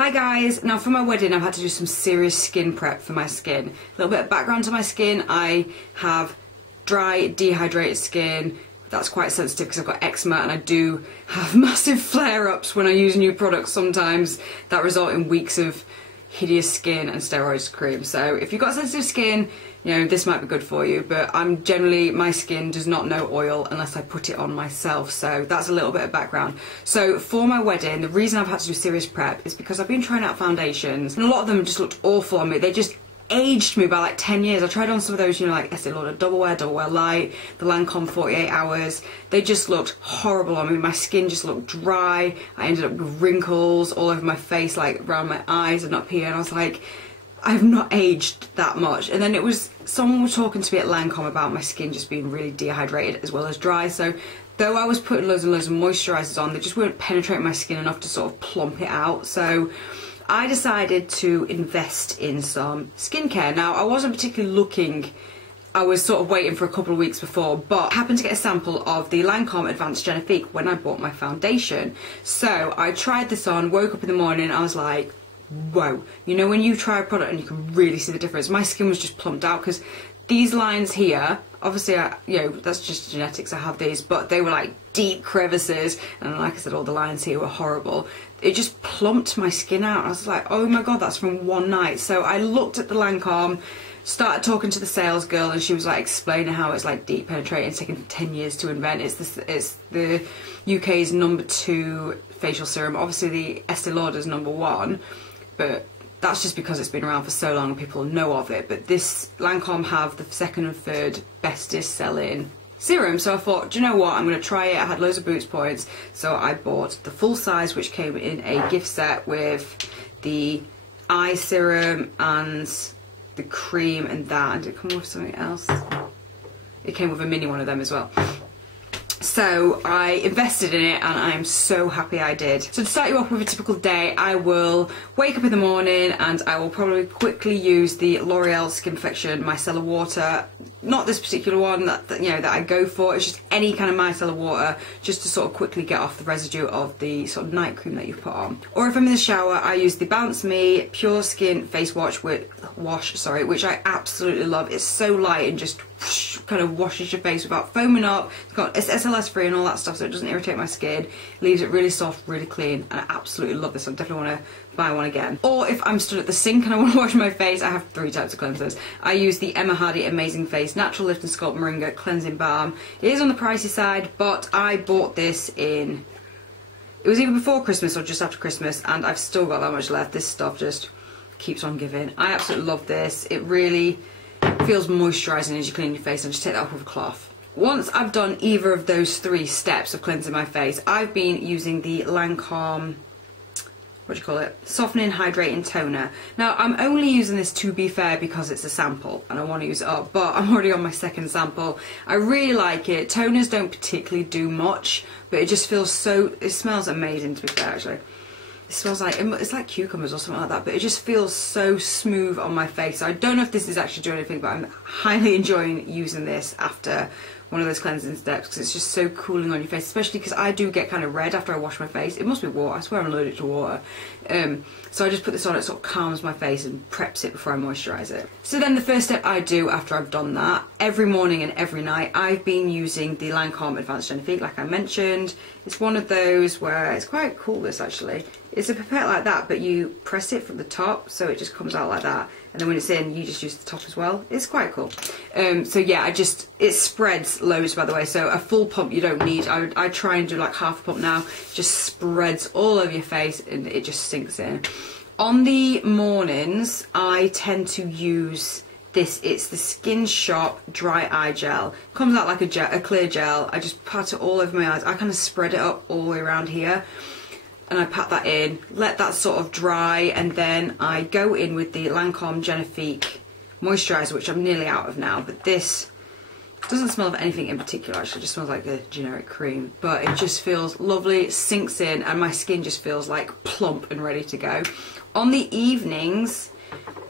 Hi guys, now for my wedding I've had to do some serious skin prep for my skin. A little bit of background to my skin: I have dry, dehydrated skin that's quite sensitive because I've got eczema, and I do have massive flare-ups when I use new products sometimes that result in weeks of hideous skin and steroid cream. So if you've got sensitive skin, you know, this might be good for you, but my skin does not know oil unless I put it on myself, so that's a little bit of background. So for my wedding, the reason I've had to do serious prep is because I've been trying out foundations, and a lot of them just looked awful on me. They just aged me by like 10 years. I tried on some of those, you know, like Estee Lauder Double Wear Light, the Lancome 48 Hours. They just looked horrible on me. My skin just looked dry. I ended up with wrinkles all over my face, like around my eyes and up here, and I was like, I've not aged that much. And then someone was talking to me at Lancome about my skin just being really dehydrated as well as dry. So though I was putting loads and loads of moisturisers on, they just weren't penetrating my skin enough to sort of plump it out. So I decided to invest in some skincare. Now, I wasn't particularly looking, I was sort of waiting for a couple of weeks before, but I happened to get a sample of the Lancome Advanced Genifique when I bought my foundation. So I tried this on, woke up in the morning, I was like, whoa. You know when you try a product and you can really see the difference? My skin was just plumped out because these lines here, obviously, you know, that's just genetics, I have these, but they were like deep crevices, and like I said, all the lines here were horrible. It just plumped my skin out. I was like, oh my god, that's from one night. So I looked at the Lancome, started talking to the sales girl, and she was like explaining how it's like deep penetrating, taken 10 years to invent. It's the UK's #2 facial serum. Obviously the Estee Lauder's #1, but that's just because it's been around for so long and people know of it. But this Lancome have the second and third bestest selling serum, so I thought, do you know what, I'm going to try it. I had loads of Boots points, so I bought the full size, which came in a gift set with the eye serum and the cream and that. And did it come with something else? It came with a mini one of them as well. So I invested in it, and I am so happy I did. So to start you off with a typical day, I will wake up in the morning and I will probably quickly use the L'Oreal Skin Perfection Micellar Water. Not this particular one that I go for, it's just any kind of micellar water, just to sort of quickly get off the residue of the sort of night cream that you've put on. Or if I'm in the shower, I use the Bounce Me Pure Skin Face Wash, which I absolutely love. It's so light and just kind of washes your face without foaming up. It's SLS free and all that stuff, so it doesn't irritate my skin, leaves it really soft, really clean, and I absolutely love this. I definitely want to buy one again. Or if I'm stood at the sink and I want to wash my face, I have 3 types of cleansers. I use the Emma Hardy Amazing Face Natural Lift and Sculpt Moringa Cleansing Balm. It is on the pricey side, but I bought this it was either before Christmas or just after Christmas, and I've still got that much left. This stuff just keeps on giving. I absolutely love this. It really feels moisturising as you clean your face, and just take that off with a cloth. Once I've done either of those 3 steps of cleansing my face, I've been using the Lancome, Softening Hydrating Toner. Now, I'm only using this, to be fair, because it's a sample and I want to use it up, but I'm already on my second sample. I really like it. Toners don't particularly do much, but it just feels it smells amazing, to be fair, actually. It smells like, it's like cucumbers or something like that, but it just feels so smooth on my face. So I don't know if this is actually doing anything, but I'm highly enjoying using this after one of those cleansing steps, because it's just so cooling on your face, especially because I do get kind of red after I wash my face. It must be water, I swear I'm allergic to water. So I just put this on, it sort of calms my face and preps it before I moisturise it. So then the first step I do after I've done that, every morning and every night, I've been using the Lancome Advanced Genifique, like I mentioned. It's one of those where, it's quite cool, this actually. It's a pipette like that, but you press it from the top, so it just comes out like that. And then when it's in, you just use the top as well. It's quite cool. So yeah, it spreads loads, by the way, so a full pump you don't need. I try and do like half a pump now. Just spreads all over your face and it just sinks in. On the mornings, I tend to use this. It's the Skin Shop Dry Eye Gel. Comes out like a clear gel. I just pat it all over my eyes. I kind of spread it up all the way around here, and I pat that in, let that sort of dry, and then I go in with the Lancome Genifique moisturiser, which I'm nearly out of now, but this doesn't smell of anything in particular, actually. It just smells like a generic cream, but it just feels lovely, sinks in, and my skin just feels like plump and ready to go. On the evenings,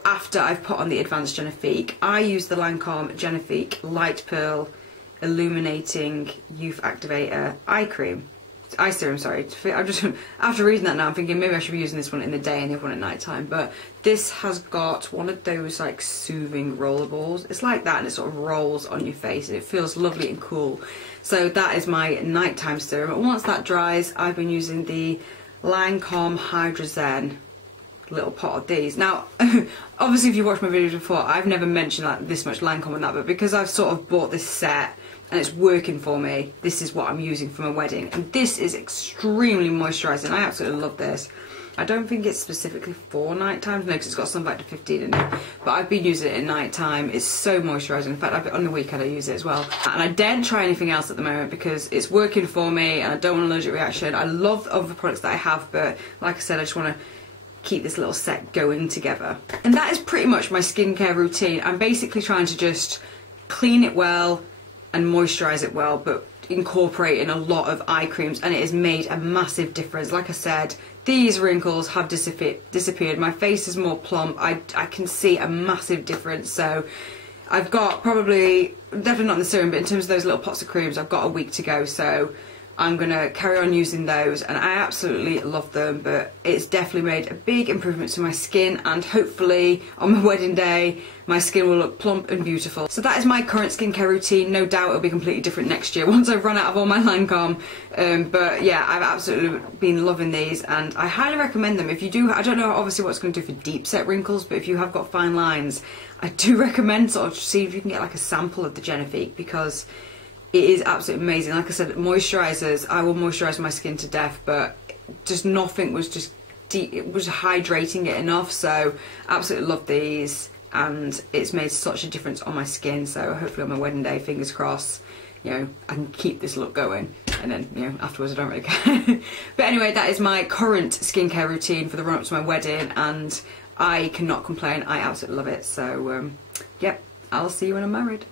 after I've put on the Advanced Genifique, I use the Lancome Genifique Light Pearl Illuminating Youth Activator Eye Cream. eye serum, sorry. I'm just, after reading that now, I'm thinking maybe I should be using this one in the day and the other one at night time. But this has got one of those like soothing roller balls. It's like that, and it sort of rolls on your face, and it feels lovely and cool. So that is my nighttime serum. And once that dries, I've been using the Lancome Hydra Zen little pot of these. Now, obviously, if you watched my videos before, I've never mentioned like this much Lancome and that, but because I've sort of bought this set and it's working for me, this is what I'm using for my wedding. And this is extremely moisturising. I absolutely love this. I don't think it's specifically for night time, no, because it's got some back to 15 in it, but I've been using it at night time. It's so moisturising. In fact, on the weekend I use it as well. And I daren't try anything else at the moment because it's working for me and I don't want an allergic reaction. I love the other products that I have, but like I said, I just want to keep this little set going together. And that is pretty much my skincare routine. I'm basically trying to just clean it well and moisturise it well, but incorporating a lot of eye creams, and it has made a massive difference. Like I said, these wrinkles have disappeared. My face is more plump. I can see a massive difference. So I've got probably, definitely not in the serum, but in terms of those little pots of creams, I've got a week to go. So I'm going to carry on using those, and I absolutely love them, but it's definitely made a big improvement to my skin, and hopefully on my wedding day my skin will look plump and beautiful. So that is my current skincare routine. No doubt it'll be completely different next year once I've run out of all my Lancome, but yeah, I've absolutely been loving these, and I highly recommend them. If you do, I don't know obviously what it's going to do for deep set wrinkles, but if you have got fine lines, I do recommend sort of see if you can get like a sample of the Genifique, because it is absolutely amazing. Like I said, moisturisers, I will moisturise my skin to death, but just nothing was just deep, it was hydrating it enough. So absolutely love these, and it's made such a difference on my skin. So hopefully on my wedding day, fingers crossed, you know, I can keep this look going, and then, you know, afterwards I don't really care. But anyway, that is my current skincare routine for the run up to my wedding, and I cannot complain. I absolutely love it. So yep, I'll see you when I'm married.